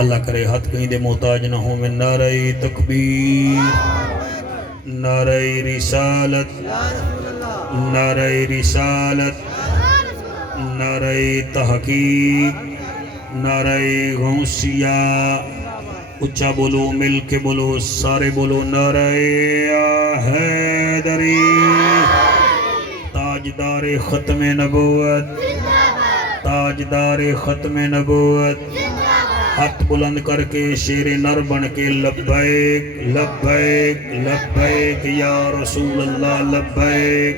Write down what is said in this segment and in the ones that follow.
اللہ کرے حد کہیں دے محتاج نہ ہوں میں نعرہ تکبیر، نعرہ رسالت، نعرہ رسالت، نعرہ تحقیق، نعرہ غوثیہ، اچھا بولو، مل کے بولو، سارے بولو، نعرہ حیدری، تاجدار ختم نبوت، تاجدار ختم نبوت، ہاتھ بلند کر کے شیر نر بن کے لبیک لبیک لبیک یا رسول اللہ لبیک،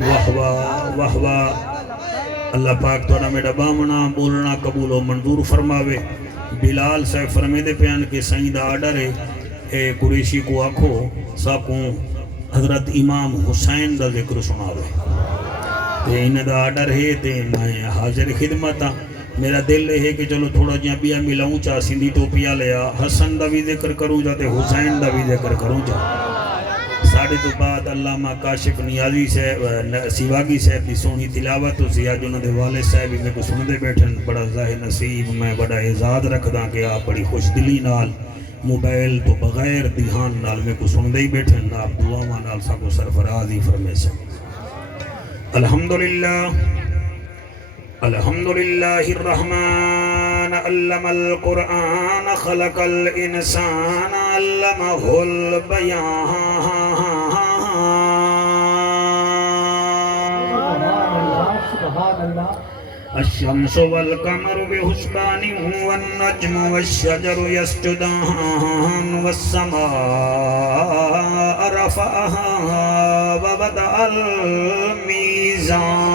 واہ واہ واہ واہ۔ اللہ پاک توڑا میڈا بامنا بولنا قبول و منظور فرماوے۔ بلال صاحب فرمیدے پیان کے سائیدہ آڈر ہے، اے قریشی کو آکھو ساکوں حضرت امام حسین دا ذکر سناوے، تے انہیں دا آڈر ہے تے میں حاضر خدمت ہاں۔ میرا دل ہے کہ چلو تھوڑا جہاں بیا ملاؤں چاہ سندھی ٹوپیا لیا، حسن دا بھی ذکر کروں جا تے حسین دا بھی ذکر کروں جا۔ ساڑھے تو بعد علامہ کاشف نیازی صاحب سیواگی صاحب دی سونی تلاوت ہو سی، آج انہوں دے والد صاحب میں کو سن دے بیٹھن، بڑا ظاہر نصیب، میں بڑا اعزاز رکھ دا کہ آپ بڑی خوش دلی نال موبائل تو بغیر دھیان نال میں کو سن دے بیٹھن، آپ دعاواں نال سا کو سرفراز ہی فرمے سے۔ الحمدللہ الحمدللہ الرحمن علم القرآن خلق الانسان علمہ البیان، الشمس والقمر بحسبان والنجم والشجر يسجدان والسماء رفعها ووضع الميزان،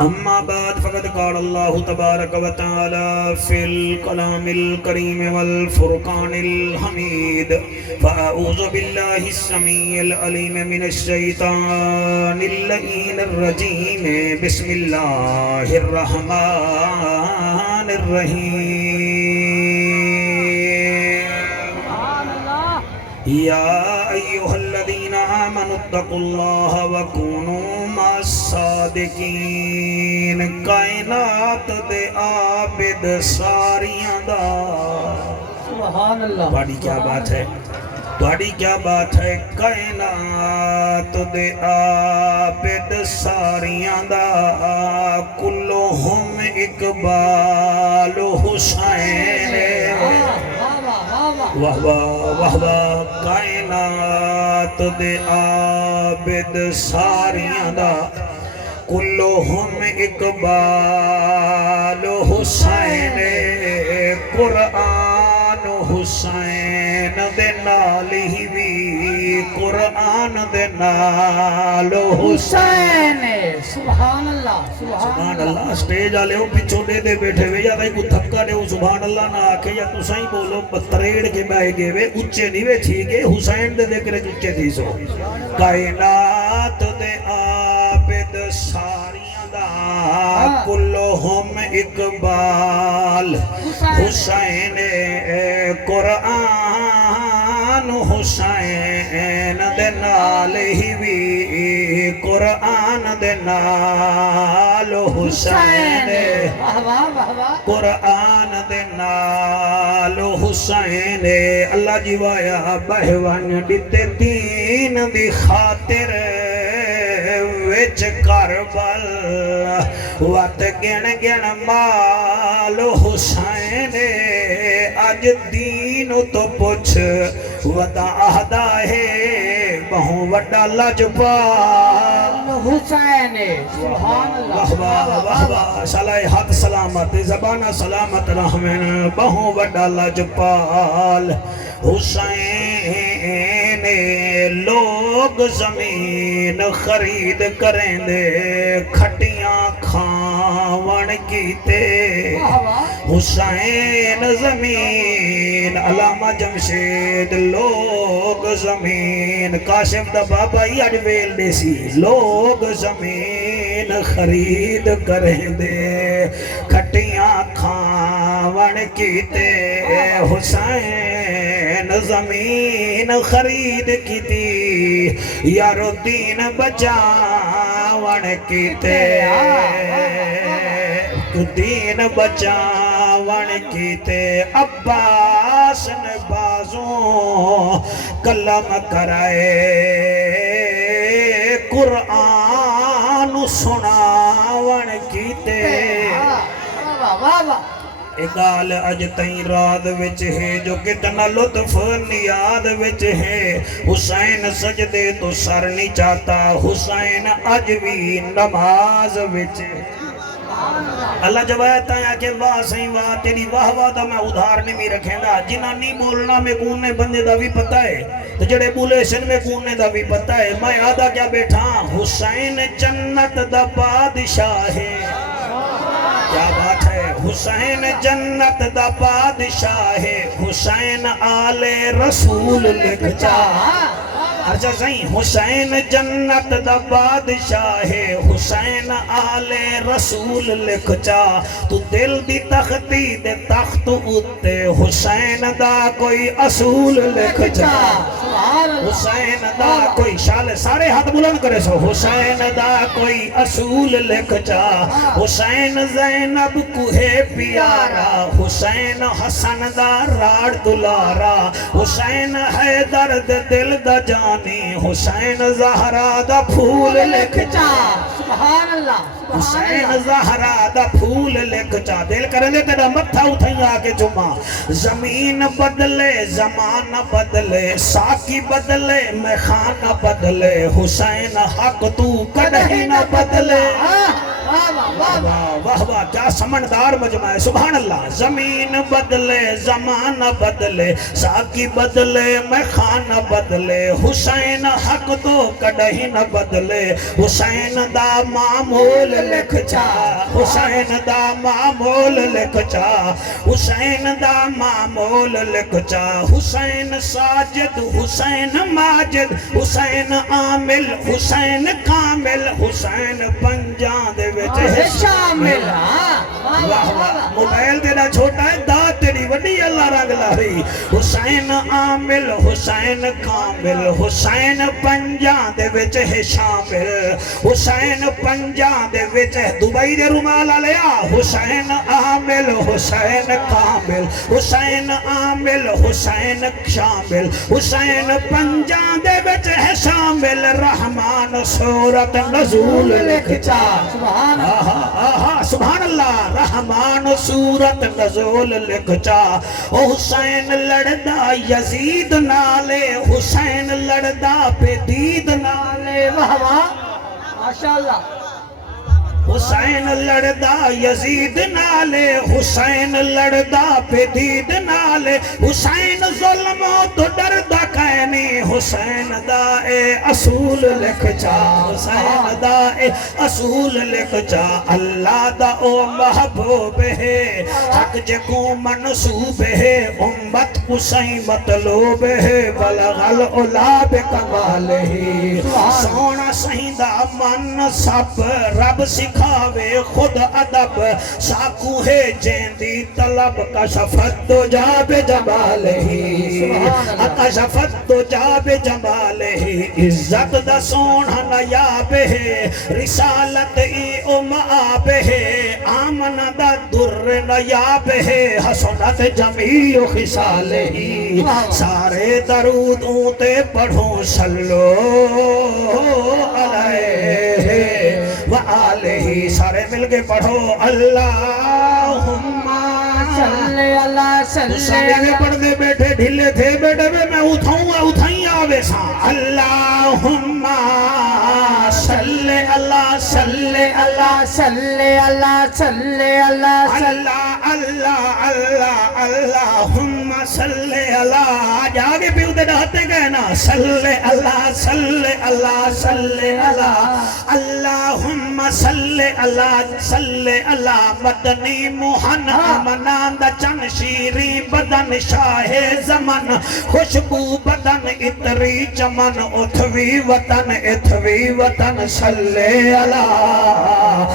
اما بعد فقد قال الله تبارك وتعالى في الكلام الكريم والفرقان الحميد، فأعوذ بالله السميع العليم من الشيطان اللعين الرجيم، بسم الله الرحمن الرحيم، يا أيها الذين آمنوا اتقوا الله وكونوا مع الصادقين، کائنات دے عابد ساریاں دا سبحان اللہ، بڑی کیا بات ہے، بڑی کیا بات ہے، کائنات دے عابد ساریاں دا کلہم اقبال حسین، واہ واہ واہ واہ، کائنات دے عابد ساریاں دا کلہم اقبال حسین، قرآن حسین دے نال ہی بھی، قرآن دے نال حسین، سبحان اللہ سبحان اللہ۔ سٹیج آلے ہو پچھو دے دے بیٹھے ہوئے، یا دائی کو تھپکا دے ہو سبحان اللہ نہ آکھے، یا تو سائیں بولو پتریڑ کے بائے گے وے اچھے نہیں وے تھی گے، حسین دے ذکر اچھے تھی سو، کائنات دے عابد ساریاں دا کلہم اقبال حسین، قرآن حسین دے نال ہی بھی، قرآن دے نال حسین، قرآن دے نال حسین، اللہ جی وایا بہوان دیتے دین دی خاطر وچ کربل، وقت گن گن مال حسین، آج دین تو پوچھ ودا آہدہ ہے بہوں وڈا لجپال حسین، سبحان اللہ، واہ واہ واہ، صلاح حق سلامت زبانہ سلامت رحمن، بہوں وڈا لجپال حسین، لوگ زمین خرید کریں دے کھٹیاں کھاون کیتے، حسین زمین، علامہ جمشید لوگ زمین، کاشف دا بابا ہی اج ویل دے سی، لوگ زمین خرید کریں دے کھٹیاں کھاون کیتے، حسین زمین خرید کی تھی یارو دین بچاون کیتے دین بچاون کیتے عباس نے بازوں قلم کرائے قرآن سناون کیتے ایک گال اج تئیں رات وچ ہے جو کتنا لطف نیاد وچ ہے حسین سجدے تو سر نہیں چاہتا حسین اج بھی نماز وچ اللہ جوایت آیا کہ واہ سہیں واہ تیری واہ واہ دا میں ادھار نہیں بھی رکھیں گا جنہ نہیں بولنا میں کونے بندے دا بھی پتہ ہے تو جڑے بولے سن میں کونے دا بھی پتہ ہے میں آدھا کیا بیٹھا حسین جنت دا بادشاہ ہے کیا بات ہے حسین جنت دا بادشاہ ہے حسین آل رسول لکھ جا ارجا سہیں حسین جنت دا بادشاہ ہے حسین آل رسول لکھ جا تو دل دی تختی دے تخت اتے حسین دا کوئی اصول لکھ جا حسین دا کوئی شال سارے ہاتھ بلند کرے سو حسین دا کوئی اصول لکھ جا حسین زینب کو ہے پیارا حسین حسن دا راڑ دلارا حسین حیدر دل دا جانی حسین زہرا دا پھول لکھ جا سبحان اللہ حسین زہرا دا پھول لکھ جا دل کرنے تیرا متھا اٹھائیں آکے جمعہ زمین بدلے زمان بدلے ساکی بدلے میخانہ بدلے حسین حق تو کدھی نہ بدلے واہ واہ واہ کیا سمندار مجمع ہے سبحان اللہ زمین بدلے زمان بدلے ساکی بدلے میخانہ بدلے حسین حق تو کدھی نہ بدلے حسین دا معمول لکھ جا حسین دا معمول لکھ جا حسین دا معمول لکھ جا حسین ساجد حسین ماجد حسین عامل حسین کامل حسین پنجان دے وچ شامل واہ واہ موبائل تیرا چھوٹا ہے داد تیری وڈی اللہ رنگ لاری حسین عامل حسین کامل حسین پنجان دے وچ ہے شامل حسین پنجان دے وچ ہے دبئی دے رومال آلیا حسین عامل حسین کامل حسین عامل حسین شامل حسین پنجان دے وچ ہے شامل رحمان سورت نزول لکھ جا سبحان اللہ رحمان سورت نزول لکھ جا حسین لڑدا یزید نالے حسین لڑدا پیدید نالے واہ واہ ماشاءاللہ حسین لڑدا یزید نالے حسین لڑدا پیدید نالے حسین ظلموں تو ڈردا کہنی حسین دا اے اصول لکھ جا حسین دا اے اصول لکھ جا اللہ دا او محبوب ہے حق جے کو منصوب ہے امت حسین مطلوب ہے بلغ العلا بکمال ہی سونا سہی دا من سب رب سکھاوے خود ادب ساکو ہے جیندی طلب کشفت دو جاب جمال ہی کشفت دو جاب جمال ہی عزت دا سونا نیاب ہے رسالت ای آب ہے آمن دا در نیاب ہے حسنت جمیع خصال ہی سارے درود اونتے پڑھوں صلو علیہ وآلہ سارے مل کے پڑھو اللہم صلی اللہ صلی سارے اللہ پڑھ دے بیٹھے ڈھلے تھے بیٹھے میں اٹھائیں آوے ساں اللہم صلی اللہ صلی اللہ صلی اللہ صلی اللہ اللہ اللہ اللہ اللہم صلی اللہ آج آگے بھی ادھے ڈھاتے گئے نا صلی اللہ صلی اللہ صلی اللہ اللہم صلی اللہ مدنی موہن امنان دا چن شیری بدن شاہ زمن خوشبو بدن اتری چمن اتھوی وطن صلی اللہ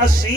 80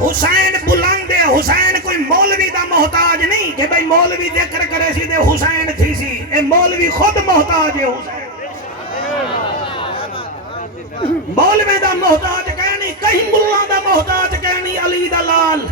حسین بلند ہے، حسین کوئی مولوی دا محتاج نہیں کہ بھئی مولوی ذکر کرے سی دے حسین تھی سی، اے مولوی خود محتاج ہے حسین، مولوی دا محتاج کہنی، کہیں ملہ دا محتاج کہنی، علی دا لال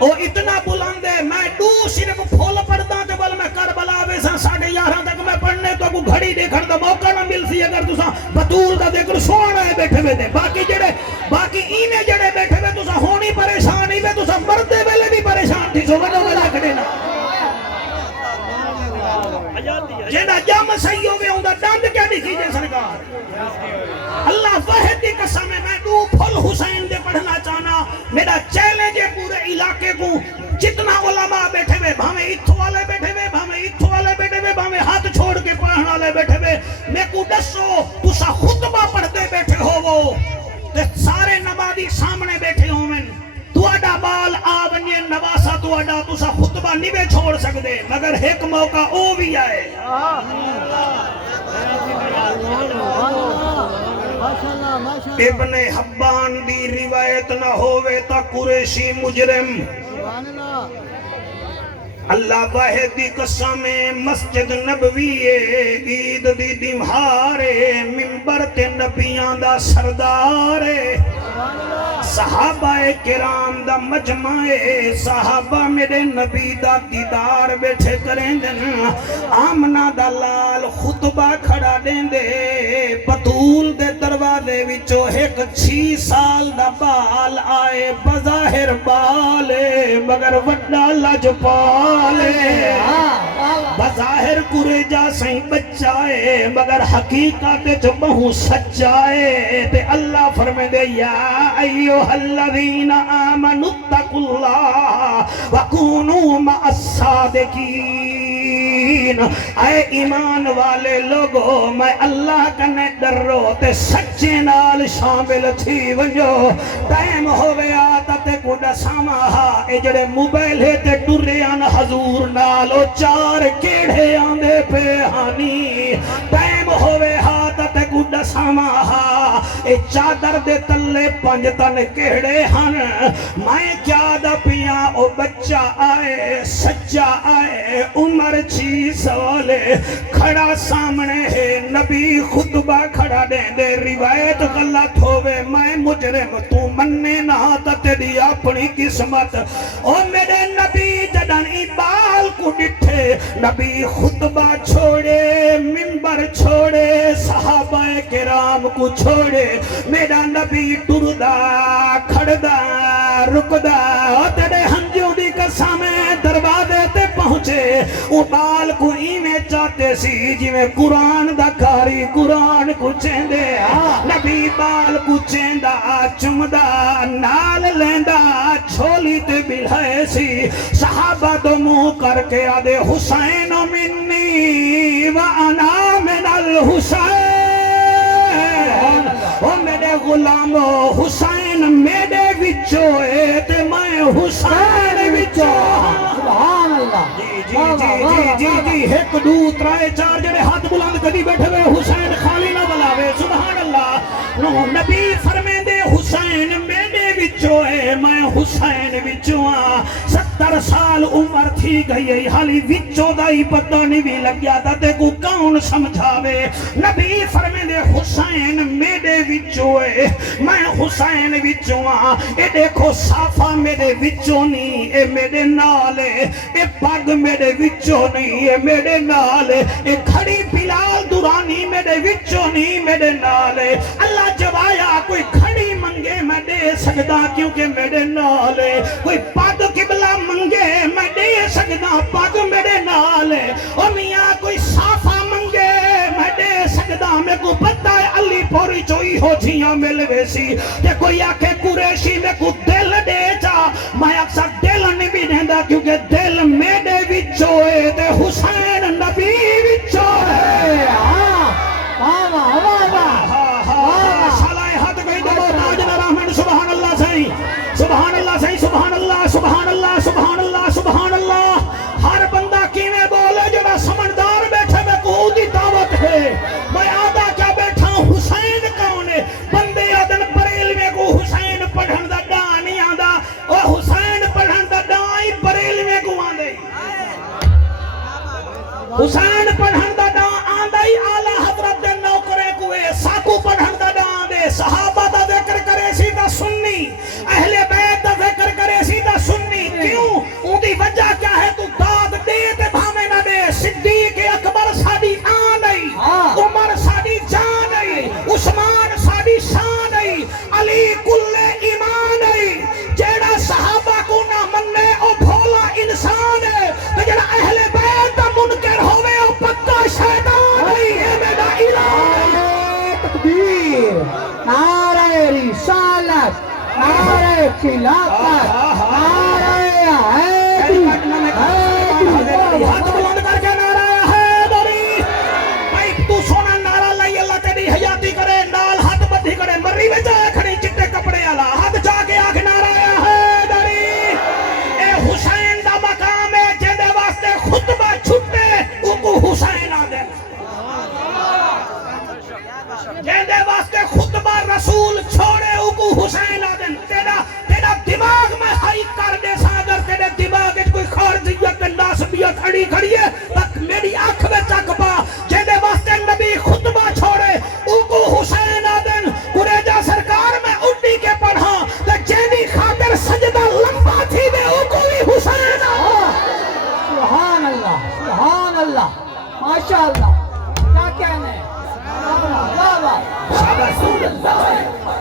وہ اتنا بلند ہے، میں دو صرف پھول پڑھتا تے بل میں کربلا ویسا 11:30 تک میں پڑھنے تو کو گھڑی دیکھن دا موقع نہ مل سی اگر تساں بطول دا ذکر سونا ہے بیٹھے ہوئے دے، باقی اینے جڑے بیٹھے ہوئے تساں ہونی پریشان ہی وے، تساں مردے ویلے بھی پریشان تھی سو وڈو ویلے کھڑے نا جیڑا جم صحیح ہوئے ہوں دا ڈنڈ کیا دکھی جے سرکار، اللہ واحد دی قسم ہے، میں دو پھل حسین دے پڑھنا چاہنا، میرا چیلنج ہے پورے علاقے کو، جتنا علماء بیٹھے ہوئے، بھامے اتھو والے بیٹھے ہوئے، بھامے اتھو والے بیٹھے ہوئے، بھامے ہاتھ چھوڑ کے پڑھنے والے بیٹھے ہوئے، میں کو دسو تسا خطبہ پڑھتے بیٹھے ہو وہ تے سارے نمازی سامنے بیٹھے ہو میں تواڈا بال آونی نواسا تواڈا تسا خطبہ نہیں بے چھوڑ سکتے، مگر ایک موقع او بھی آئے ابن حبان دی روایت نہ ہووے تا قریشی مجرم، اللہ واحد دی قسم مسجد نبوی عید دی دمہار منبر تے نبیاں دا سردار صحابہ کرام دا مجمع صحابہ میرے نبی دا دیدار بیٹھے کریں دن، آمنہ دا لال خطبہ کھڑا دیں دے، بطول دے دروازے وچو ایک 6 سال دا بال آئے، بظاہر بال مگر وڈا لجپال بظاہر قریجہ سائیں بچہ ہے مگر حقیقت جو بہو سچائے، تے اللہ فرمے دے یا ایوہ الذین آمنوا اتقوا اللہ وکونوا مع الصادقین، اے ایمان والے لوگو میں اللہ کنے ڈرو تے سچے نال شامل تھی ونجو، ٹائم ہوئے آتا تے کوڑا ساماہا اے جڑے موبائل ہے تے ٹریان حضور نالو 4 کیڑے آندے پہ ہانی، ٹائم ہوئے آتا تے کوڑا ساماہا اے چادر دے تلے 5 تن کیڑے ہن، میں کیا دا پیا او بچہ آئے سچا آئے عمر 6 سال کھڑا سامنے ہے نبی خطبہ کھڑا دیں دے، روایت غلط ہوئے میں مجرم تو مننے نہ تا تیری اپنی قسمت، او میرے نبی جدن بال کو ڈٹھے نبی خطبہ چھوڑے منبر چھوڑے صحابہ کرام کو چھوڑے، میرا نبی ٹردہ کھڑدہ رکدہ تیرے ہنجوں دی قسم دروازے تے پہنچے، او بال کو ایمیں چاہتے سی جی میں قرآن دا کاری قرآن کو چیندے، نبی بال کو چیندہ چمدہ نال لیندہ چھولی تے بلھائے سی، صحابہ دو منہ کر کے آدھے حسین منی وانا من الحسین، او میرے غلامو حسین میرے وچو ہے تے میں حسین وچو، سبحان اللہ، جی 1 2 3 4 جڑے ہاتھ بلند کدی بیٹھے ہوئے حسین خالی نہ بلاوے، سبحان اللہ، نبی فرمے دے حسین میرے وچو ہے میں حسین وچو ہاں، 70 سال عمر تھی گئی حالی وچو دا ہی پتہ نہیں بھی لگ گیا تھا تے کو کون سمجھاوے، نبی فرمے دے حسین میرے وچو ہے میں حسین وچو ہاں، اے دیکھو صافہ میرے وچو نہیں اے میرے نالے، اے پگ میرے وچو نہیں اے میرے نالے، اے کھڑی بلال دورانی میرے وچو نہیں میرے نالے، اللہ جوایا کوئی کھڑی منگے میں دے سکتا کیونکہ میرے نالے، کوئی پگ قبلہ منگے میں دے سکتا پگ میرے نالے، اور میاں کوئی صافہ منگے میں دے سکتا، میں کو پتہ ہے علی پوری چوئی ہو جھیاں مل ویسی، کہ کوئی آکھے قریشی میں کو دل دے جا، میں اکثر دل نہیں بھی دیندہ کیونکہ دل میرے وچو ہے تے حسین نبی وچو ہے، شالائے ہاتھ گئی دے محتاج نہ رحمن، سبحان اللہ صحیح، سبحان اللہ صحیح، سبحان اللہ سبحان اللہ سبحان اللہ سبحان اللہ، ہر بندہ کیویں بولے جڑا سمجھدار بیٹھے میں کو دی دعوت ہے، میں آدھا کیا بیٹھا حسین کون ہے، بندے آدن بریل میں کو حسین پڑھن دا نہیں آدھا خلافت نعرہ خلافت نعرہ حیدری ہاتھ بلند کر کے نعرہ حیدری بھائی تو سونا نعرہ لائی اللہ تیری حیاتی کرے نال ہاتھ بدھی کرے مری میں جائے کھڑی چٹے کپڑے والا ہاتھ جا کے آکھ نعرہ حیدری اے حسین دا مقام ہے جیدے واسطے خطبہ چھٹے او کو حسین آ دے جیدے واسطے خطبہ رسول چھوڑے او کو حسین آ دے تیرا دماغ میں ہائی کر دے ساگر تیرے دماغ میں کوئی خارجیت ناسبیت اڑی کھڑی ہے تک میری آنکھ میں چک پا جیدے واسطے نبی خطبہ چھوڑے او کو حسین آ دے قریجہ سرکار میں اٹھی کے پڑھا تو جیدی خاطر سجدہ لمبا تھی دے او کو بھی حسین آ سبحان اللہ ماشاءاللہ کیا کہنے ہیں رسول اللہ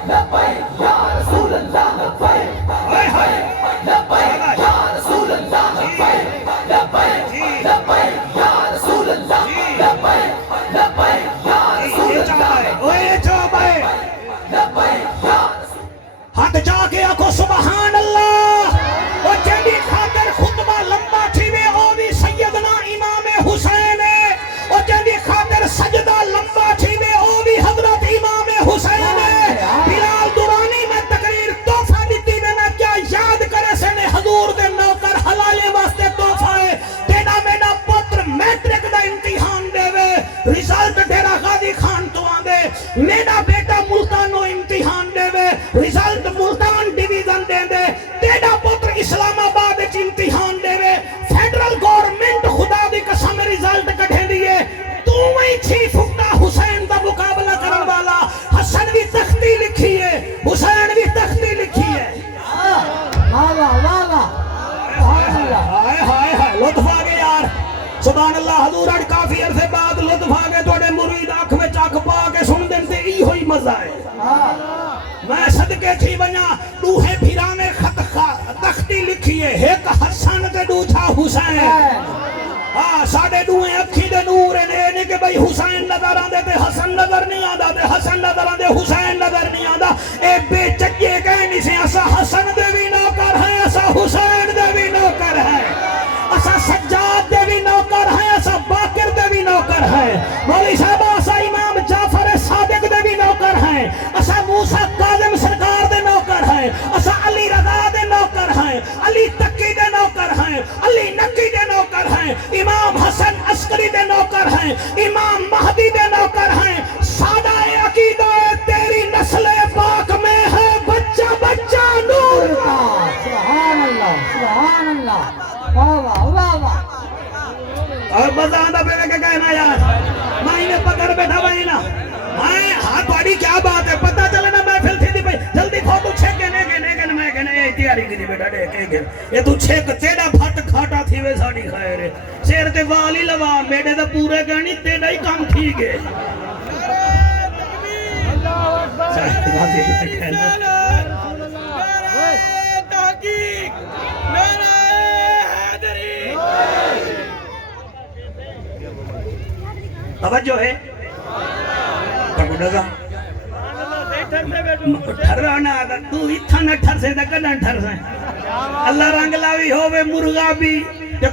لبیک یا رسول اللہ لبیک ہائے ہائے لبیک یا رسول اللہ لبیک لبیک لبیک یا رسول اللہ لبیک لبیک یا رسول اللہ اوے چوبے لبیک یا ہاتھ جا کے آکھو سبحان اللہ او جیدی خاطر خطبہ لمبا تھی وے او بھی سیدنا امام حسین ہے او جیدی خاطر سجدہ لمبا تھی وے او بھی حضرت امام حسین ہے بلال دورانی میں تقریر تحفہ دیتی میں کیا یاد کرے سے نے حضور دے نوکر حلالے واسطے تحفہ ہے تینا مینا پتر میٹرک دا امتحان دے وے رزلٹ ڈیرا غازی خان تو آندے مینا بیٹا ملتانو امتحان دے وے رزلٹ ملتان ڈیویزن دے دے تینا پتر اسلام آباد اچ امتحان دے وے فیڈرل گورنمنٹ خدا دی قسم رزلٹ کٹھے دیئے تو وہی چیف اکتا حسین دا مقابلہ کرن والا حسن بھی تختی لکھی ہے حسین بھی تختی لکھی ہے ہائے ہائے ہائے لطف آگے یار سبحان اللہ حضور اڑ کافی عرصے بعد لطف آگے توڑے مرید آنکھ میں چاک پا کے سن دن تے ای ہوئی مزہ ہے میں صدقے تھی بنا دوہے پھرانے خط تختی لکھی ہے ایک حسن تے دوچھا حسین ساڑھے دوئے اکھی دے نور نے کہ بھئی حسین نظر آندے تے حسن نظر نہیں آندہ تے حسن نظر آندے حسین نظر نہیں آندہ اے بے چکیے کہنی سے اسا حسن دے بھی نوکر ہیں اسا حسین دے بھی نوکر ہیں اسا سجاد دے بھی نوکر ہیں اسا باقر دے بھی نوکر ہیں مولی صاحب اسا امام جعفر صادق دے بھی نوکر ہیں اسا موسیٰ کاظم سرکار دے نوکر ہیں اسا علی رضا دے نوکر ہیں علی تقی دے نوکر ہیں علی نقی دے نوکر ہیں امام حسن عسکری دے نوکر ہیں امام مہدی دے نوکر ہیں سادہ عقیدہ تیری نسل پاک میں ہے بچہ بچہ نور کا سبحان اللہ واہ واہ واہ اور بزاندہ پہلے کے کہنا یار مائی نے پکڑ بیٹھا بھائی نا مائی ہاتھ واڑی کیا بات ہے پتہ چلے نا میں پھر تھی دی بھائی جلدی کھو تو چھے کے نیگے میں کہنے اے تیاری کی دی بیٹا دے کے یہ تو چھے تیڑا پھٹ کھاٹا تھی وے ساڑی خیر ہے شیر تے والی لوا میڈے دا پورے گانی تیڑا ہی کام تھی گئے توجہ ہے ٹھرانا تو اتھانا ٹھر سے دکڑا ٹھر سے اللہ رنگ لاوی ہووے مرغا بھی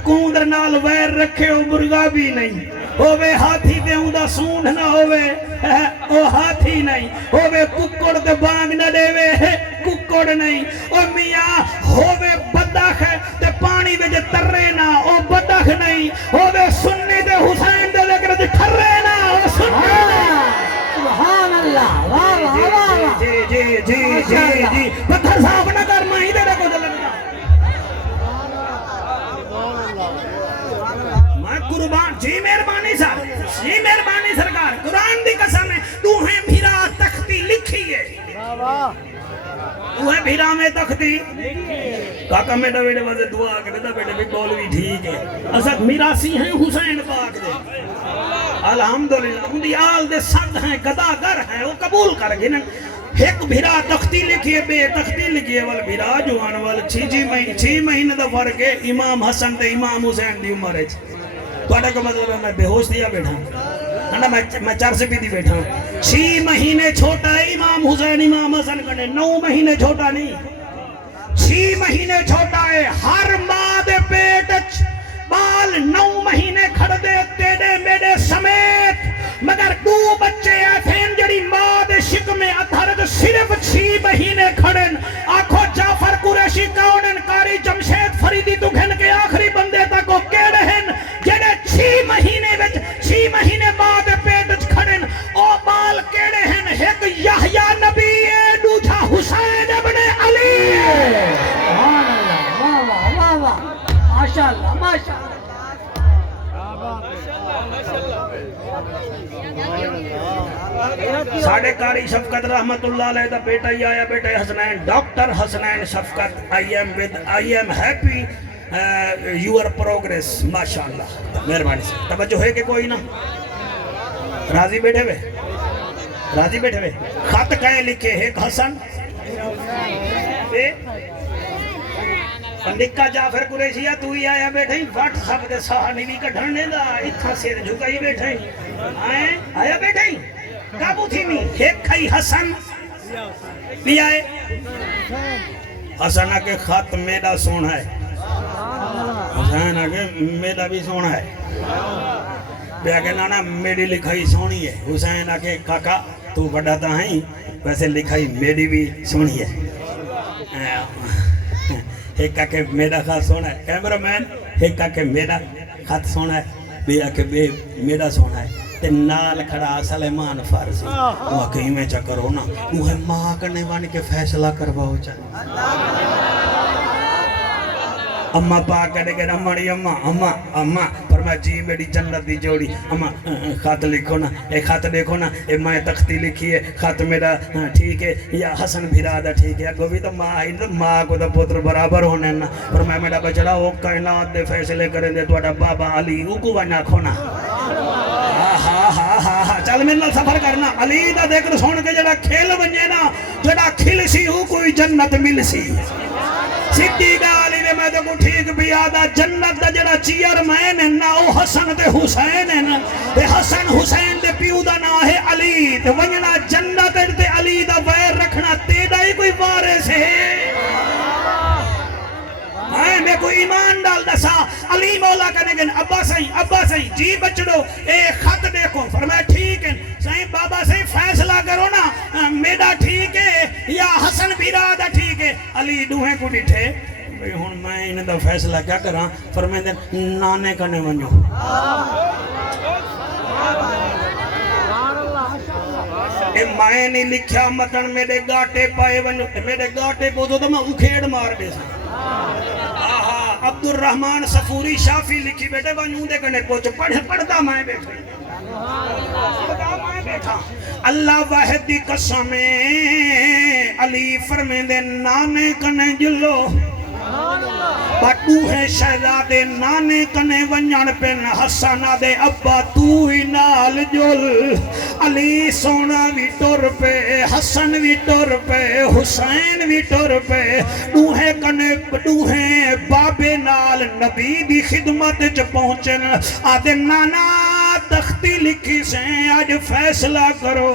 کوندر نال ویر رکھے ہو مرغا بھی نہیں ہووے ہاتھی دے ہوں دا سونڈ نہ ہووے او ہاتھی نہیں ہووے ککڑ دے بانگ نہ دے وے ککڑ نہیں او میاں ہووے بدخ تے پانی وچ ترے نہ او بدخ نہیں ہووے سنی تے حسین دے ذکر تے ٹھرے نہ او سنی نہیں سبحان اللہ واہ واہ واہ جی پتھر صاف نہ کر ماہی دے رکھو جلنا میں قربان جی مہربانی سرکار قرآن دی قسم ہے دوہیں بھیرا تختی لکھی ہے دوہیں بھیرا میں تختی کاکا میڈا بیٹے واسے دعا کرتا بیٹے بھی بولوی ٹھیک ہے اسد میراسی ہیں حسین پاک دے الحمدللہ ان دی آل دے سرد ہیں گداگر ہیں وہ قبول کر گئے ایک بھیرا تختی لکھی ہے بے تختی لکھی ہے وال بھیرا جوان وال 6 مہینے دا فرق ہے امام حسن تے امام حسین دی عمر ہے تو اٹھا کا مطلب ہے میں بے ہوش دیا بیٹھا نا میں چرس بھی دی بیٹھا 6 مہینے چھوٹا ہے امام حسین امام حسن کنے 9 مہینے چھوٹا نہیں 6 مہینے چھوٹا ہے ہر ماں دے پیٹ بال 9 مہینے کھڑ دے تیڑے میڑے سمیت مگر 2 بچے ایسے جڑی ماں دے شک میں اتھرد صرف 6 مہینے کھڑن آنکھو جعفر قریشی کونن کاری جمشید فریدی تو گھن کے آخری بندے تک کو کیڑے ہیں جڑے 6 مہینے ماں دے پیٹ کھڑن او بال کیڑے ہیں ایک یحییٰ نبی ہے دوجھا حسین ابن علی سبحان اللہ واہ واہ واہ واہ ماشاءاللہ ماشاءاللہ ساڑھے قاری شفقت رحمت اللہ علیہ دا بیٹا ہی آیا بیٹا حسنین ڈاکٹر حسنین شفقت I am happy your progress ماشاءاللہ مہربانی سے توجہ ہے کہ کوئی نہ راضی بیٹھے ہوئے خط کہیں لکھے ایک حسن نکا جعفر قریشیہ تو ہی آیا بیٹھے واٹ سب دے سہانی بھی کڑھنے دا اتھا سیر جھکائی بیٹھے آیا بیٹھے کابو تھی میں ایک کھائی حسن بھی آئے حسن آکے خط میرا سونا ہے حسن آکے میرا بھی سونا ہے بے آکے نانا میری لکھائی سونی ہے حسین آکے کاکا تو بڑا تا ہیں ویسے لکھائی میری بھی سونی ہے ایک آکے میرا خط سونا ہے کیمرامین ایک آکے میرا خط سونا ہے بے آکے بے میرا سونا ہے تے نال کھڑا سلیمان فارسی وہ آکے ہی میں چکر ہونا وہ ہے ماں کرنے وانے کے فیصلہ کرواؤ چاہے اماں پاک کہنے گے اماڑی اماں فرمایا جی میری جنت دی جوڑی اماں خط لکھو نا ایک خط دیکھو نا ایک میں تختی لکھی ہے خط میرا ٹھیک ہے یا حسن بھیرادہ ٹھیک ہے اگو بھی تو ماں ہی ماں کو تو پتر برابر ہونے نا فرمایا میرا بچڑا وہ کائنات دے فیصلے کریں دے تو بابا علی اوکو بنا کھونا چل میرے نال سفر کرنا علی دا دیکھ سون کے جڑا کھیل بنجے نا جڑا کھل سی ہو کوئی جنت مل سی سیدھی گالی نے میں دیکھو ٹھیک بھی آدھا جنت دا جڑا چیر مین ہے نا او حسن تے حسین ہے نا تے حسن حسین دے پیو دا نا ہے علی تے ونجنا جنت تے علی دا ویر رکھنا تیڑا ہی کوئی وارث ہے میں کوئی ایمان ڈال دسا علی مولا کہنے گے ابا سہی جی بچڑو اے خط دیکھو فرمایا ٹھیک ہے سہی بابا سہی فیصلہ کرو نا میرا ٹھیک ہے یا حسن بھیرادہ ٹھیک ہے علی دوہیں کو ڈٹھے ہون میں انہیں دا فیصلہ کیا کراں فرمائے دیں نانے کنے ونجو اے میں نہیں لکھیا مطن میرے گاٹے پائے ونجو میرے گاٹے پوزو تو میں اکھیڑ مار دے سا عبد الرحمن صفوری شافی لکھی بیٹے ونجو دے کنے پوچھو پڑھتا میں بیٹھا اللہ واحد دی قسمیں علی فرمے دے نانے کنے جلو بٹو ہے شہزادے نانے کنے ونجن پن حسنہ دے ابا تو ہی نال جل علی سونا بھی ٹور پہ حسن بھی ٹور پہ حسین بھی ٹور پہ دوہے کنے دوہے بابے نال نبی دی خدمت چ پہنچن آدھے نانا تختی لکھی سے آج فیصلہ کرو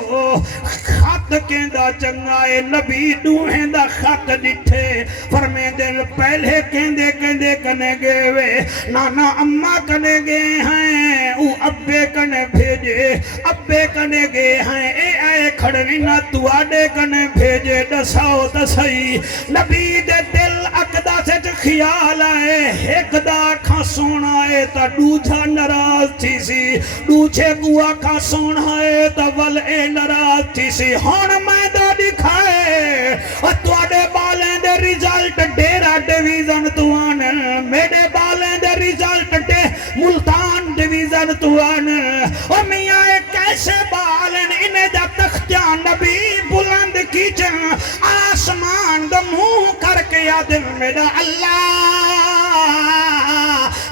خط کہندہ چنگائے نبی دوہیں دا خط ڈٹھے فرمے دل پہلے کہندے کنے گئے وے نانا اممہ کنے گئے ہیں او ابے کنے بھیجے ابے کنے گئے ہیں اے آئے کھڑوی نہ تو آڈے کنے بھیجے دساؤ تسائی نبی دے دل اکدہ سے خیال آئے ایک دا کھا سونا آئے تا دوجھا نراز تھی سی دوچھے گوا کھا سونا آئے تا ول اے نراز تھی سی ہون میں دا دکھائے اور تو آڈے بالیں دے ریزالٹ ڈیرہ ڈیویزن تو آنے میرے بالیں دے ریزالٹ دے ملتان ڈیویزن تو آنے اور میاں کیسے بالیں انہیں جا تختیاں نبی بلند کیچن آسمان دا منہ کر کے یاد میرا اللہ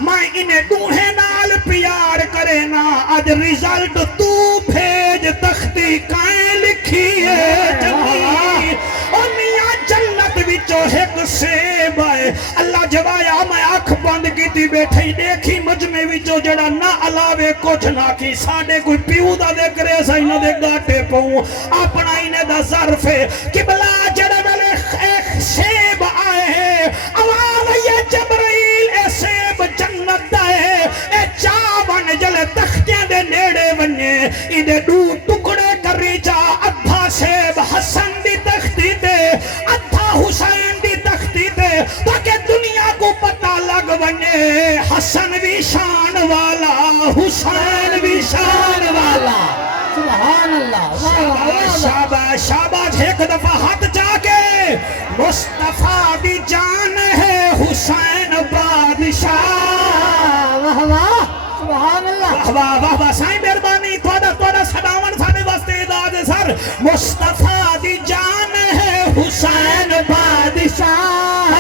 میں انہیں دوہیں نال پیار کرے نا آج ریزالٹ تو بھیج تختی کائیں لکھی ہے جنگی اور میاں جنت وچو ایک سیب آئے اللہ جوایا میں آنکھ بند کی شادی بیٹھے دیکھی مجمع وچوں جڑا نہ علاوے کچھ نہ کی ساڑے کوئی پیو دا دیکھ رہے سا انہوں دے گاٹے پہوں اپنا انہیں دا ظرف ہے قبلہ جڑے والے ایک سیب آئے ہیں آواز یہ جبرائیل اے سیب جنت دا ہے اے چاون جلے تختیاں دے نیڑے وننے انہیں دو ٹکڑے کری جا ادھا سیب حسن دی تختی دے ادھا حسین دی تختی دے تاکہ دنیا کو پتہ لگ وننے حسن بھی شان والا حسین بھی شان والا سبحان اللہ شاباش شاباش ایک دفعہ ہاتھ جا کے مصطفیٰ دی جان ہے حسین بادشاہ واہ واہ سبحان اللہ واہ واہ واہ واہ سائیں مہربانی توڑا سڑاون سانے واسطے اداد سر مصطفیٰ دی جان ہے حسین بادشاہ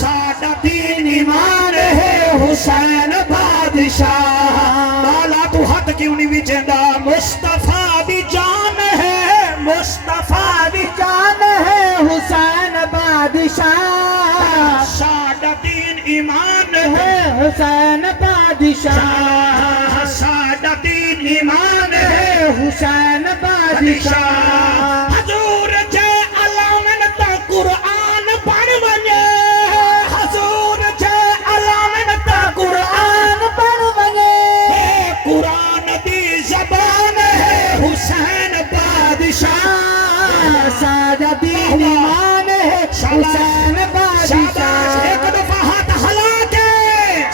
ساڑا دین ایمان ہے حسین بادشاہ مولا تو ہاتھ کیوں نہیں وچھندا مصطفیٰ دی جان ہے مصطفیٰ دی جان ہے حسین بادشاہ ساڑا دین ایمان ہے ہے حسین بادشاہ ساڑا دین ایمان ہے حسین بادشاہ حضور جے علامن تا قرآن پڑھ ونجے حضور جے علامن تا قرآن پڑھ ونجے قرآن دی زبان ہے حسین بادشاہ سادہ دین ایمان ہے حسین بادشاہ ایک دفعہ ہاتھ ہلا کے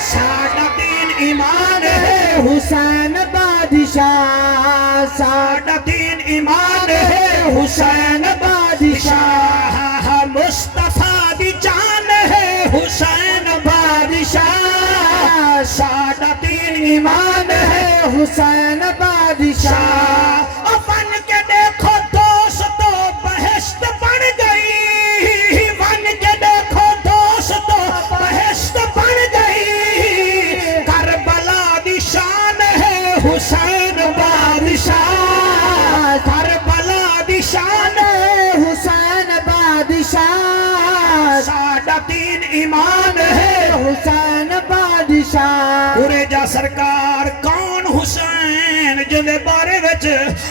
ساڑا دین ایمان ہے حسین بادشاہ ساڑا دین ایمان ہے حسین بادشاہ مصطفیٰ دی جان ہے حسین بادشاہ ساڑا دین ایمان ہے حسین بادشاہ بن کے دیکھو دوستو بہشت بن گئی بن کے دیکھو دوستو بہشت بن گئی کربلا دی شان ہے حسین بادشاہ کربلا دی شان ہے حسین بادشاہ ساڑا دین ایمان ہے حسین بادشاہ پورے جا سرکار کون حسین جدے بارے وچ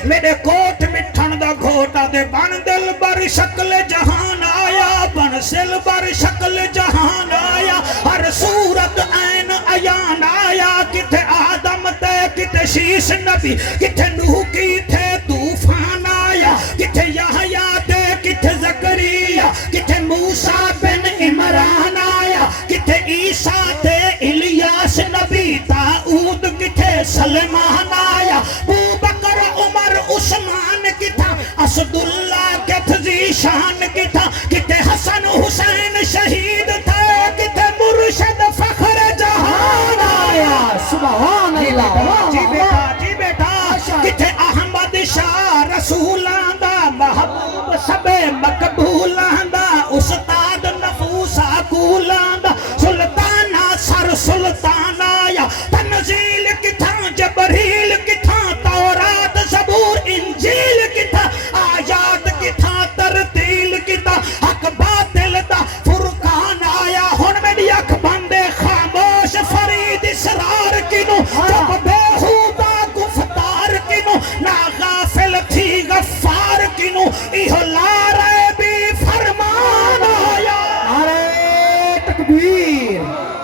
میرے کوٹ مٹھن دا گھوٹا دے بن دل بر شکل جہان آیا بن سل بر شکل جہان آیا ہر صورت عین عیان آیا کتے آدم تے کتے شیش نبی کتے نوح کتے طوفان آیا کتے یحییٰ تے کتے زکریا کتے موسیٰ بن عمران آیا کتے عیسیٰ تے الیاس نبی داؤد کتے سلمان آیا ابو بکر عمر عثمان کتا اسداللہ کت ذیشان کتا کتے حسن حسین شہید تھے کتے مرشد فخر جہان آیا سبحان اللہ جی بیٹا کتے احمد شاہ رسولان دا محبوب سب مقبولان دا استاد نفوسا کولان دا سلطانہ سر سلطان آیا تنزیل کتا جبریل کتا تورات زبور انجیل کتا آیات کتا ترتیل کتا حق باطل دا فرقان آیا ہن میری اکھ بندے خاموش فرید اسرار کنو جب بےہودہ گفتار کنو نا غافل تھی غفار کنو ایہو لارے بھی فرمان آیا نعرہ تکبیر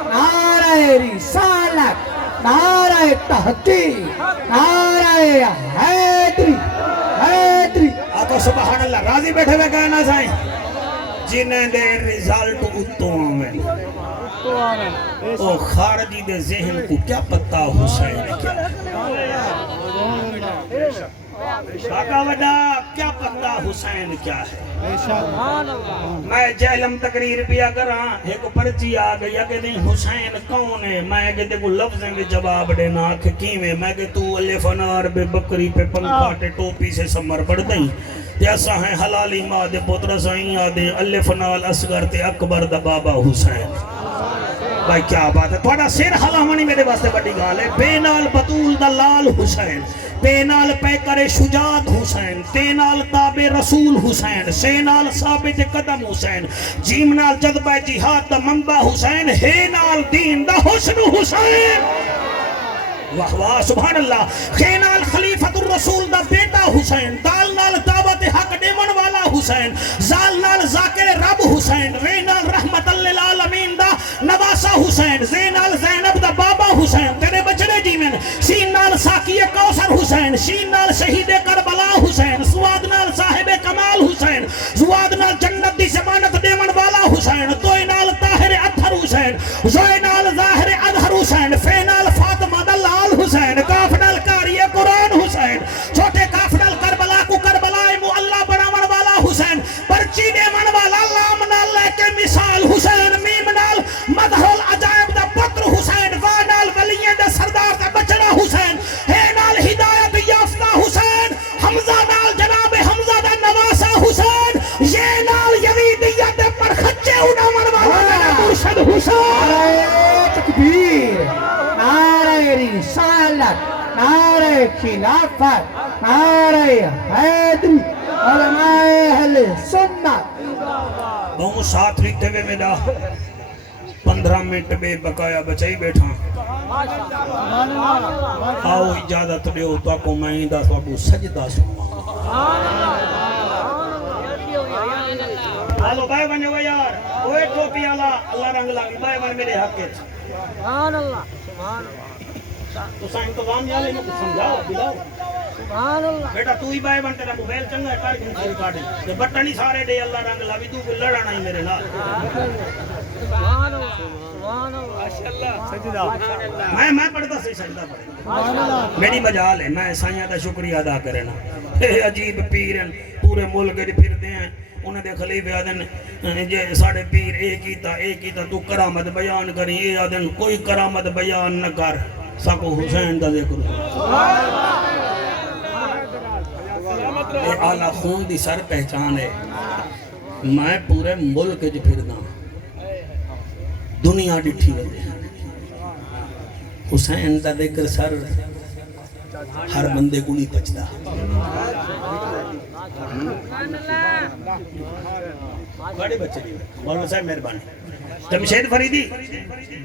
نعرہ رسالت نعرہ تحقیق نعرہ حیدری حیدری آقا سبحان اللہ راضی بیٹھے ہوئے کہنا سائیں جنہیں دے رزالٹ اتوں آمین او خارجی دے ذہن کو کیا پتہ حسین کیا آقا وڈا کیا پتہ حسین کیا ہے میں جہلم تقریر پیا کراں ایک پرچی آ گئی کہ نہیں حسین کون ہے میں کہتے کو لفظیں میں جواب دینا کہ کیویں میں کہ تو الف انار بے بکری پہ پنکھاٹے ٹوپی سے سمر پڑھ دیں جیسا ہے حلالی ماں دے پتر سائیں آدھے الف نال اصغر تے اکبر دا بابا حسین بھائی کیا بات ہے تھوڑا سر ہلاونی میرے واسطے بڑی گال ہے بے نال بطول دا لال حسین بے نال پیکر شجاعت حسین تے نال تاب رسول حسین سے نال ثابت قدم حسین جیم نال جذبہ جہاد دا منبع حسین ہے نال دین دا حسن حسین واہ واہ سبحان اللہ خے نال خلیفت الرسول دا بیٹا حسین دال نال دعوت حق دیمن والا حسین زال نال ذاکر رب حسین رے نال رحمت للعالمین دا نواسا حسین زین نال زینب دا بابا حسین تیرے بچڑے جیمن سین نال ساکی کوثر حسین شین نال شہید کربلا حسین سواد نال صاحب کمال حسین زواد نال جنت دی ضمانت دیمن والا حسین توئی نال طاہر اطہر حسین زوئی نال ظاہر اظہر حسین فے نال فاطمہ دا لال حسین کاف نال کاری قرآن حسین چھوٹے کاف نال کربلا کو کربلا معلّہ بناون والا حسین پرچی دیمن والا لام نال لے کے مثال حسین میم نال مظہر العجائب دا پتر حسین وا نال ولیین دا سردار دا بچڑا حسین ہے نال ہدایت یافتہ حسین حمزہ نال جناب حمزہ دا نواسا حسین یہ نال یزیدیت پر خچے اڑاون والا میرا مرشد حسین نعرہ تکبیر نعرہ رسالت نعرہ خلافت نعرہ حیدری علماء اہل سنت بہوں ساتھ لکھتے ہوئے میرا 15 منٹ بے بقایا بچائی بیٹھا آؤ اجازت دیو تو کو میں دا تو سجدہ سنوا آلو بھائی بنے ہوئے یار اوے ٹوپی اللہ رنگ لگی بھائی بنے میرے حق کے سبحان اللہ سبحان اللہ تو سا انتظام یا لے میں کچھ سمجھاؤ بلاؤ سبحان اللہ بیٹا تو ہی بھائی بن تیرا موبائل چنگا ہے کار کن چیز کاٹے کہ بٹنی سارے دے اللہ رنگ لگی تو کو لڑانا ہی میرے نال سبحان اللہ سبحان اللہ سجدہ میں پڑھتا سے سجدہ پڑھتا میری مجال ہے میں سائیاں دا شکریہ ادا کرنا عجیب پیر ہیں پورے ملک جو پھرتے ہیں انہیں دے خلیفے آدھن جے ساڑھے پیر ایک ہی تا تو کرامت بیان کریں اے آدھن کوئی کرامت بیان نہ کر ساکو حسین دا ذکر اے آلہ خون دی سر پہچان ہے میں پورے ملک جو پھرنا دنیا ڈٹھی ہوئے حسین دا ذکر سر ہر بندے کو نہیں پچتا بڑے بچے دی مولانا صاحب مہربانی جمشید فریدی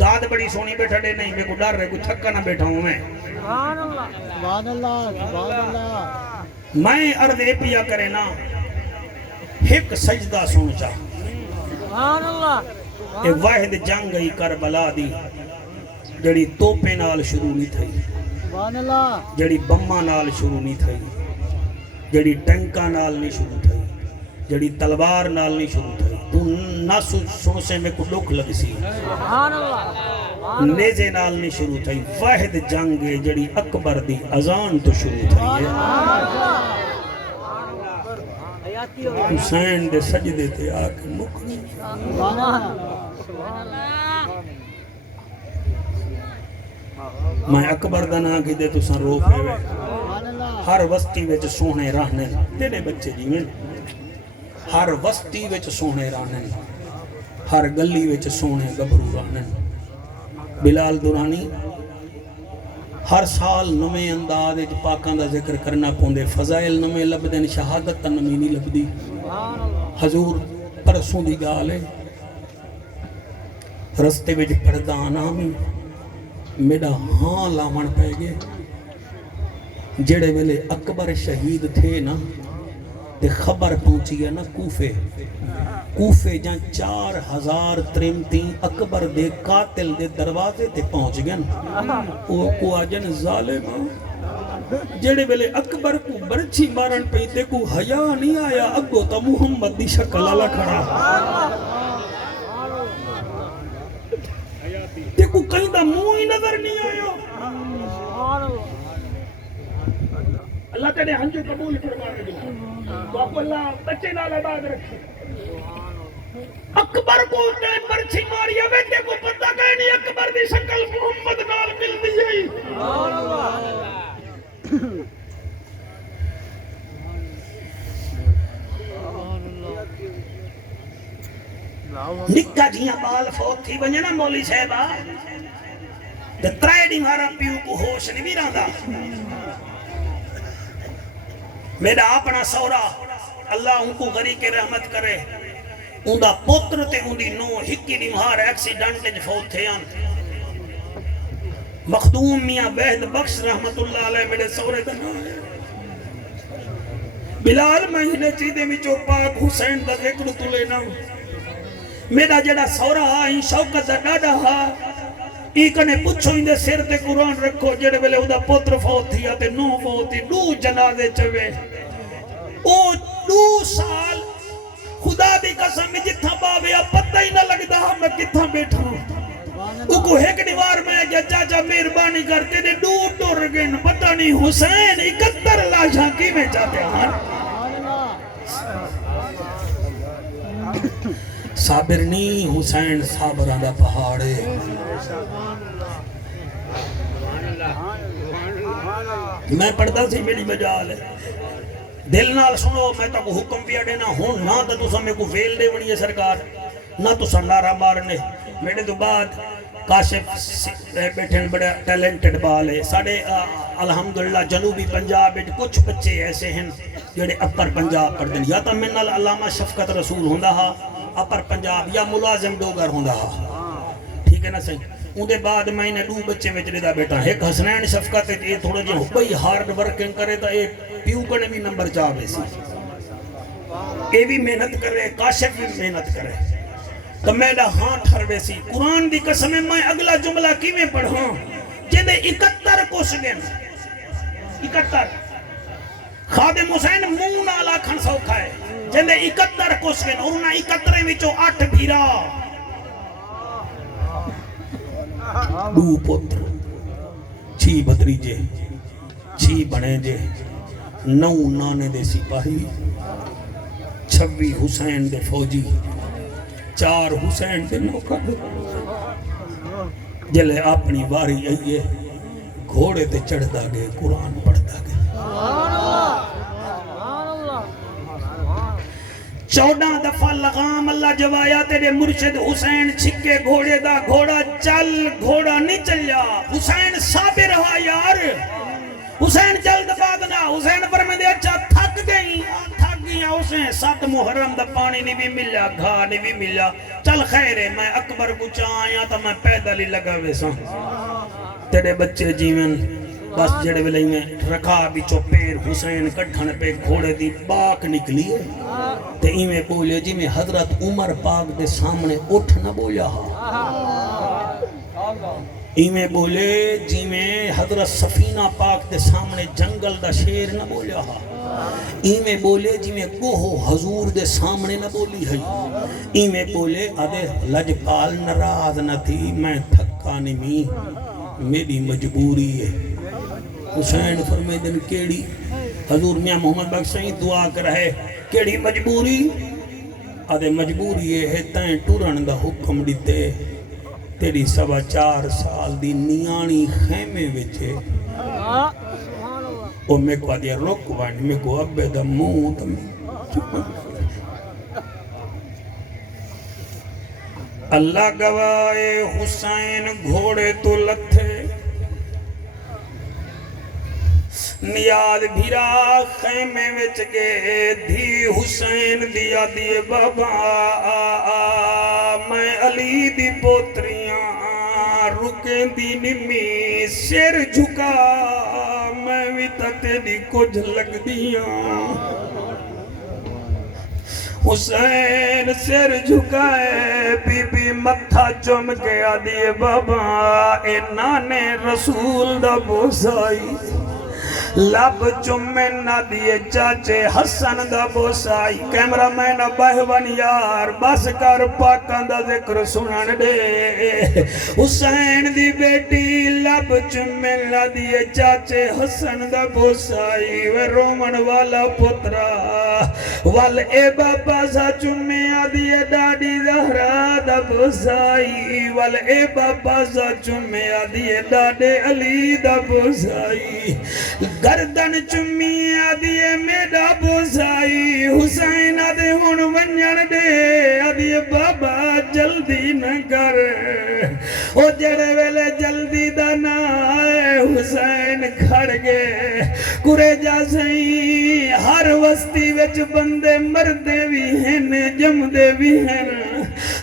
داد بڑی سونی بیٹھا دے نہیں میں کو ڈر رہے کو تھکا نہ بیٹھا ہوں میں سبحان اللہ سبحان اللہ سبحان اللہ میں عرض اے پیا کرے نا ایک سجدہ سن چاہ سبحان اللہ اے واحد جنگ ای کربلا دی جڑی توپے نال شروع نہیں تھئی سبحان اللہ جڑی بماں نال شروع نہیں تھئی جڑی ٹینکاں نال نہیں شروع تھئی جڑی تلوار نال نہیں شروع تھئی تو نہ سن سے میں کو دکھ لگ سی سبحان اللہ نیزے نال نہیں شروع تھئی واحد جنگ ہے جڑی اکبر دی اذان تو شروع تھئی ہے حسین دے سجدے تے آ کے مکھنی میں اکبر دا نا کی دے تو سن رو پے وے ہر وسطی وچ سونے رہنے تیرے بچے جی میں ہر وسطی وچ سونے رہنے ہر گلی وچ سونے گبرو رہنے بلال دورانی ہر سال نمیں انداز پاکان دا ذکر کرنا پوندے فضائل نمیں لبدن شہادت تا نمیں نہیں لبدی حضور پرسوں دی گالے رستے وچ پردہ آنا میں میرا ہاں لاون پہ گئے جڑے ویلے اکبر شہید تھے نا تے خبر پہنچی ہے نا کوفے جہاں 4000 ترمتی اکبر دے قاتل دے دروازے تے پہنچ گئے نا وہ آجن ظالم جڑے ویلے اکبر کو برچی مارن پہ تے کو حیا نہیں آیا اگو تا محمد دی شکل اللہ کھڑا تے کو کہیں دا منہ ہی نظر نہیں آیا اللہ تیرے ہنجو قبول فرمانے دے تو آپ اللہ بچے نال آباد رکھے اکبر کو تے برچھی ماری ہوئے تے کو پتہ کہ نہیں اکبر دی شکل محمد نال مل دی ہے نکا جیاں بال فوت تھی بنجے نا مولی صاحبہ تے ترائے ڈی مارا پیو کو ہوش نہیں بھی رہا میرا اپنا سورا اللہ ان کو غری کے رحمت کرے ان دا پتر تے ان دی نو ہکی دی مہار ایکسیڈنٹ جو فوت تھے مخدوم میاں بہد بخش رحمت اللہ علیہ میرے سورے دا نام ہے بلال مہینے چیدے میں جو پاک حسین دا ذکر تو لینا میرا جڑا سورا آئیں شوکت دا ڈاڈا ہا ایکنے پچھو اندے سر تے قرآن رکھو جڑے بلے او دا پتر فوت تھی آتے نو فوت تھی 2 جنازے چوے او 2 سال خدا دی قسم میں جتھا باویا پتہ ہی نہ لگدا میں کتھا بیٹھا او کو ایک دیوار میں آگیا چاچا مہربانی کرتے نے 2 ٹر گئے پتہ نہیں حسین 71 لاشاں کی میں چاہتے ہیں صابر نہیں حسین صابران دا پہاڑے میں پڑھتا سی میری مجال ہے دل نال سنو میں تو کو حکم پیا دینا ہوں نہ تو سمیں کو فیل دے بڑی ہے سرکار نہ تو سنارا مارنے میرے تو بعد کاشف بیٹھے بڑا ٹیلنٹڈ بال ہے ساڑھے الحمدللہ جنوبی پنجاب کچھ بچے ایسے ہیں جڑے اپر پنجاب پڑھ دیں یا تو من علامہ شفقت رسول ہوندہ ہا اپر پنجاب یا ملازم ڈوگر ہوندہ ہا ٹھیک ہے نا صحیح ان دے بعد میں نے 2 بچے میں چلے دا بیٹا ایک حسنین شفقت ہے یہ تھوڑا جی بھئی ہارڈ ورکنگ کرے تا ایک پیو کنے بھی نمبر چاہے سی اے بھی محنت کرے کاشف بھی محنت کرے تو میڈا ہاں ٹھروے سی قرآن دی قسم میں اگلا جملہ کی میں پڑھاں جدے 71 کو سگن 71 خادم حسین مونا لاکھن سوکھا ہے جدے 71 کو سگن اور انہا 71 وچو 8 بھیرا 2 پتر 6 بھتریجے 6 بنے جے 9 نانے دے سپاہی 26 حسین دے فوجی 4 حسین دے نوکر جلے اپنی واری آئیے گھوڑے تے چڑھتا گئے قرآن پڑھتا گئے 14 دفعہ لغام اللہ جوایا تیرے مرشد حسین چھکے گھوڑے دا گھوڑا چل گھوڑا نہیں چلیا حسین صابر رہا یار حسین جلد بادنا حسین فرمائے دے اچھا تھک گئی اسے 7 محرم دا پانی نہیں بھی ملیا گھا نہیں بھی ملیا چل خیر ہے میں اکبر کو چاہیا تا میں پیدل ہی لگا ویسا تیرے بچے جیون بس جڑے ویلے میں رکھا بچو پیر حسین کٹھن پہ گھوڑے دی باک نکلی ہے تے ایمیں بولے جی میں حضرت عمر پاک دے سامنے اٹھ نہ بولیا ایمیں بولے جی میں حضرت سفینہ پاک دے سامنے جنگل دا شیر نہ بولیا ایمیں بولے جی میں کوہو حضور دے سامنے نہ بولی ہے ایمیں بولے آدھے لجپال ناراض نہ تھی میں تھکا نہیں میری مجبوری ہے حسین فرمائے دن کیڑی حضور میاں محمد بخشیں دعا کر ہے کیڑی مجبوری آدھے مجبوری ہے تائیں ٹورن دا حکم دیتے تیری 4.25 سال دی نیانی خیمے وچے او میں کو آدھیا رک وانی میں کو ابے دا موت اللہ گوائے حسین گھوڑے تو لتھے نیاد بھیرا خیمے وچ گئے دھی حسین دیا دیے بابا میں علی دی پوتریاں رکیں دی نمی سر جھکا میں بھی تتے دی کچھ لگ دیاں حسین سر جھکائے بی بی متھا چم کے آدھیے بابا اے نانے رسول دا بوسائی لب چمیں نہ دیے چاچے حسن دا بوسائی کیمرہ میں نہ بہون یار بس کر پاکان دا ذکر سنن دے حسین دی بیٹی لب چمیں نہ دیے چاچے حسن دا بوسائی وے رومن والا پترا وال اے بابا سا چمیں آدھیے ڈاڈی زہرا دا بوسائی وال اے بابا سا چمیں آدھیے ڈاڈے علی دا بوسائی گردن چمی آدھیے میرا بوسائی حسین آدھے ہون ونجن دے آدھیے بابا جلدی نہ کر او جڑے ویلے جلدی دا نہ آئے حسین کھڑ گئے کرے جا سہی ہر وستی وچ بندے مردے بھی ہیں جم دے بھی ہیں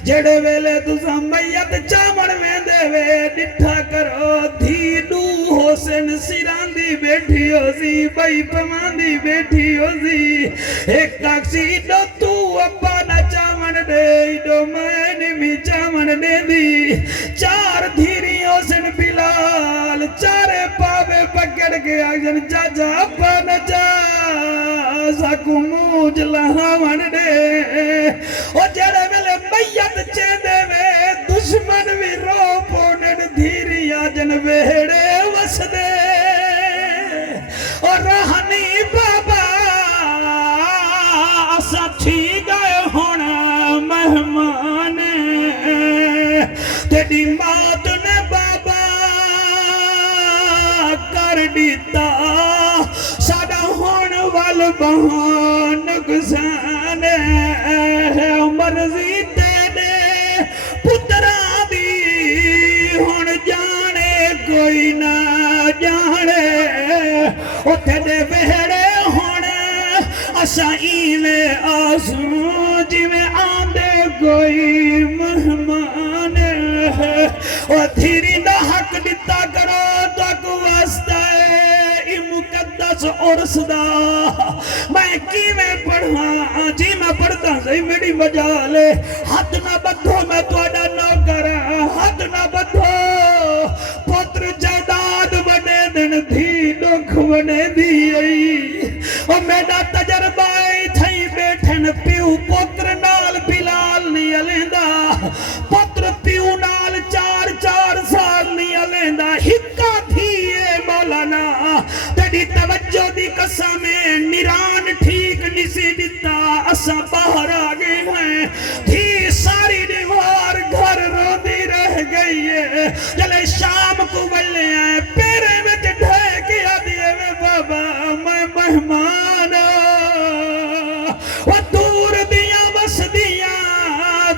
جڑے ویلے تسا میت چامن میں دے وے ڈٹھا کرو دھی ڈو حسین سیران دی بیٹھی ہو سی بھائی پمان دی بیٹھی ہو سی ایک تاکسی دو تو ابا نہ چامن دے دو میں بھی چامن دے دی چار دھیری حسین بلال چارے پاوے پکڑ کے آگن چاچا ابا نہ چا ساکو موج لہاون دے او جڑے ویلے میت چیندے وے دشمن بھی رو پونن دھیری آجن ویڑے وس دے اور رہنی بابا اسا تھی گئے ہونا مہمان تیری مات نے بابا کر دیتا ساڑا ہون وال بہان نقصان مرضی تیرے پترہ دی ہون جانے کوئی نہ جانے او تیرے ویڑے ہونے اسائی میں آسوں جی میں آندے کوئی مہمان او دھیری دا حق دیتا کرو تو کو واسطہ ہے مقدس عرص دا میں کی میں پڑھا جی میں پڑھتا صحیح میری مجالے حد نہ بدھو میں توڑا نوکر حد نہ بدھو پتر جائداد بنے دن دھی دکھ بنے دی اور میرا تجربہ تھئی بیٹھن پیو پتر نال بلال نہیں علیندہ پتر پیو نال چار سال نہیں علیندہ ہکا تھیے مولانا تیری توجہ دی قسمیں نیران ٹھیک نسی دیتا اسا باہر آگے ہیں تھی ساری دیوار گھر رو دی رہ گئی ہے جلے شام کو بلے آئے پیرے میں ڈھے کیا دیئے میں بابا میں مہمان وہ دور دیا بس دیا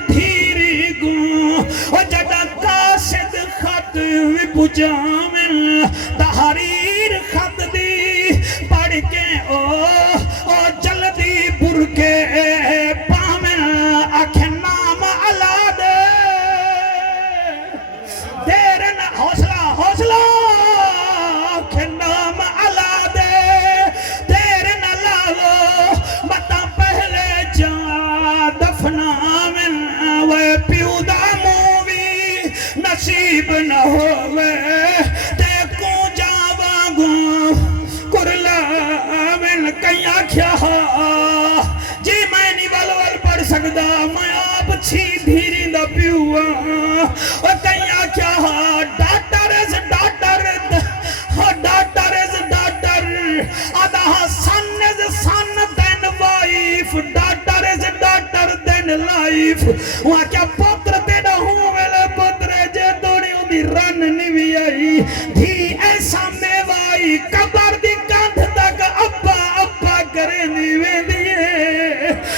دھیری گوں وہ جڑا قاسد خط بھی پجامن تحریر خط دی پڑھ کے او جلدی برکے پامن آنکھیں نام علا دے دیر نہ حوصلہ آنکھیں نام علا دے دیر نہ لاو بتا پہلے جا دفنا من وہ پیو دا مووی نصیب نہ ہوئے دیکھوں جاواگوں کرلا من کئی آکھیا جی میں نہیں والوال پڑھ سکتا میں آپ چھی دھیری دا پیوا اور کئی آکھیا doctor is doctor doctor is doctor آدھا son is son then wife doctor is doctor then life وہاں کیا پتر تیڑا ہوں ویلے پتر جے دوڑی ہوں دی رن نہیں آئی دھی ایسا میوائی قبر دی کاندھ تک اپا کریں دیوے دیئے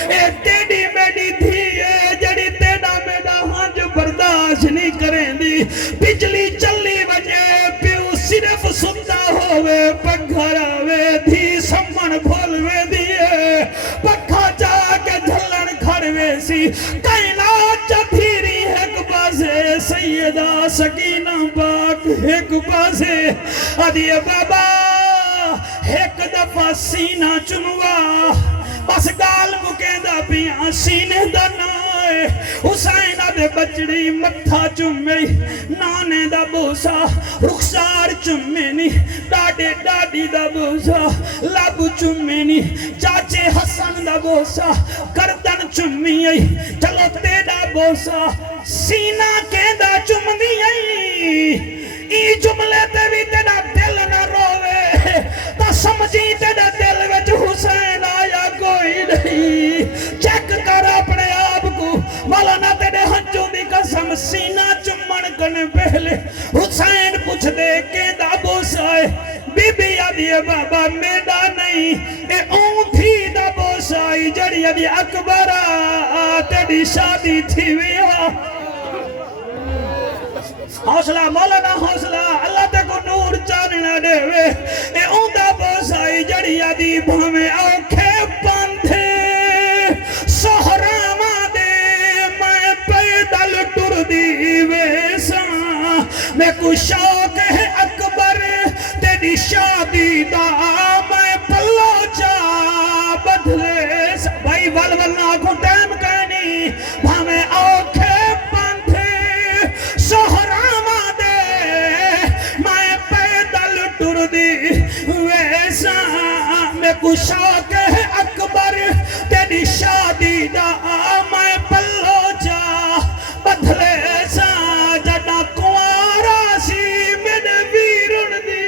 اے تیڑی میڈی دھیئے جڑی تیڑا میڈا ہانج برداشت نہیں کریں دی بجلی چلی وجہ پیو صرف ستا ہوئے پکھر آوے دھی سمن کھولوے دیئے پکھا جا کے جھلن کھڑوے سی کائنا چدھیری ایک بازے سیدہ سکینہ پاک ایک بازے آدھیے بابا ایک دفعہ سینہ چنوا بس گال مکیندہ پیاں سینے دا نائے حسین دے بچڑی متھا چمی نانے دا بوسا رخسار چمینی ڈاڈے ڈاڈی دا بوسا لب چمینی چاچے حسن دا بوسا گردن چمی چلو تیڑا بوسا سینہ کیندہ چم دی ای جملے تے بھی تیڑا دل نہ روے تا سمجھی تیڑا دل وچ حسین آیا کوئی نہیں چیک کر اپنے آپ کو مولانا تیڑے ہنجوں دی قسم سینہ چمن کنے پہلے حسین پوچھ دے کہ دا بوسائے بی بی اب دیے بابا میڈا نہیں اے اون تھی دا بوسائی جڑی ابھی اکبرہ تیری شادی تھی ویا حوصلہ مولانا حوصلہ اللہ تے کو نور چاننا دے وے اے اون دا بوسائی جڑی ابھی بھامے اوکھے پاندھے سہراما دے میں پیدل ٹر دی ویساں میں کو شوق ہے اکبر تیری شادی دا میں پلو چا بدلے بھائی والنا کو ٹائم کہنی بھامے اوکھے پاندھے سہراما دے میں پیدل ٹر دی ویساں میں کو شوق ہے اکبر تیری شادی دا میں پلو چا بدلے سا جڑا کوارا سی میرے ویرن دی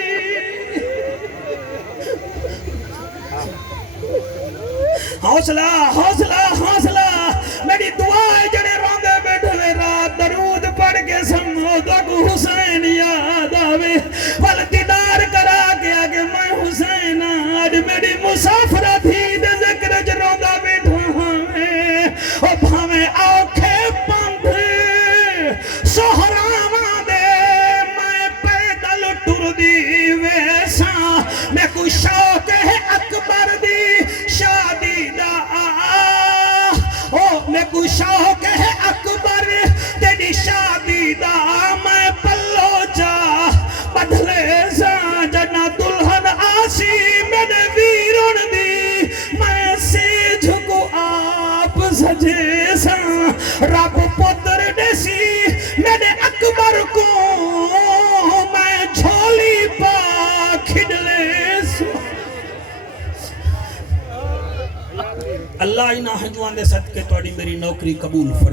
حوصلہ حوصلہ حوصلہ میری دعا ہے جڑے روندے بیٹھے رات درود پڑھ کے سمو تو حسین یاد آوے والدیدار کرا کے آگے میں حسین آج میری مسافرہ تھی دے ذکر جروندا بیٹھا ہمیں اور بھامے اوکھے پاندھے سہراما دے میں پیدل ٹر دی ویساں میں کو شوق ہے اکبر دی شادی دا میں کو شوق ہے اکبر تیری شادی دا میں پلو چا بدلے سا جنا دلہن آسی میرے ویرن دی میں سیجھ کو آپ سجے سا رب پتر دیسی میرے اکبر کو میں جھولی پا کھڑلے سا اللہ انہا حجوان دے صدقے توڑی میری نوکری قبول فرما